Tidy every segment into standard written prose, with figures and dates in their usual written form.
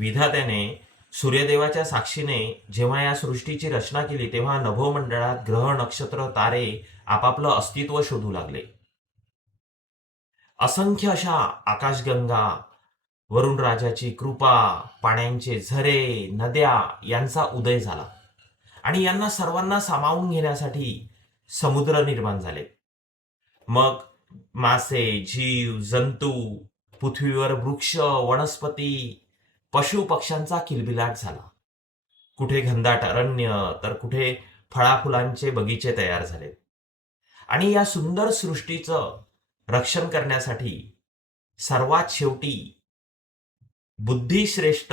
विधात्याने सूर्यदेवाच्या साक्षीने जेव्हा या सृष्टीची रचना केली तेव्हा नभोमंडळात ग्रह नक्षत्र तारे आपापलं अस्तित्व शोधू लागले. असंख्य अशा आकाशगंगा, वरुण राजाची कृपा, पाण्याचे झरे, नद्या यांचा उदय झाला आणि यांना सर्वांना सामावून घेण्यासाठी समुद्र निर्माण झाले. मग मासे, जीव, जंतू, पृथ्वीवर वृक्ष, वनस्पती, पशु पक्ष्यांचा किलबिलाट झाला. कुठे घनदाट अरण्य तर कुठे फळाफुलांचे बगीचे तयार झाले. आणि या सुंदर सृष्टीचं रक्षण करण्यासाठी सर्वात शेवटी बुद्धिश्रेष्ठ,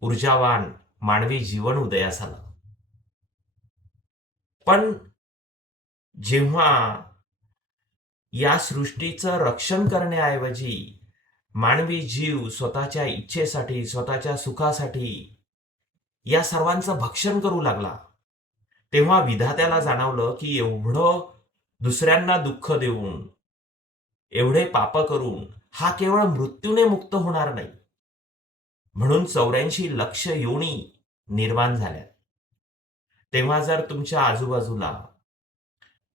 ऊर्जावान मानवी जीवन उदयास आलं. पण जेव्हा या सृष्टीचं रक्षण करण्याऐवजी मानवी जीव स्वतःच्या इच्छेसाठी, स्वतःच्या सुखासाठी या सर्वांचं भक्षण करू लागला, तेव्हा विधात्याला जाणवलं की एवढं दुसऱ्यांना दुःख देऊन, एवढे पाप करून हा केवळ मृत्यूने मुक्त होणार नाही. म्हणून 84 लक्ष योनी निर्माण झाल्या. तेव्हा जर तुमच्या आजूबाजूला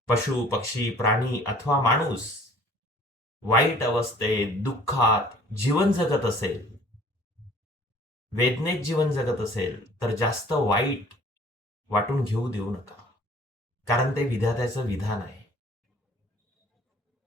पशु, पक्षी, प्राणी अथवा माणूस वाईट अवस्थेत, दुःखात जीवन जगत असेल, वेदनेत जीवन जगत असेल, तर जास्त वाईट वाटून घेऊ देऊ नका. कारण ते विधात्याचं विधान आहे.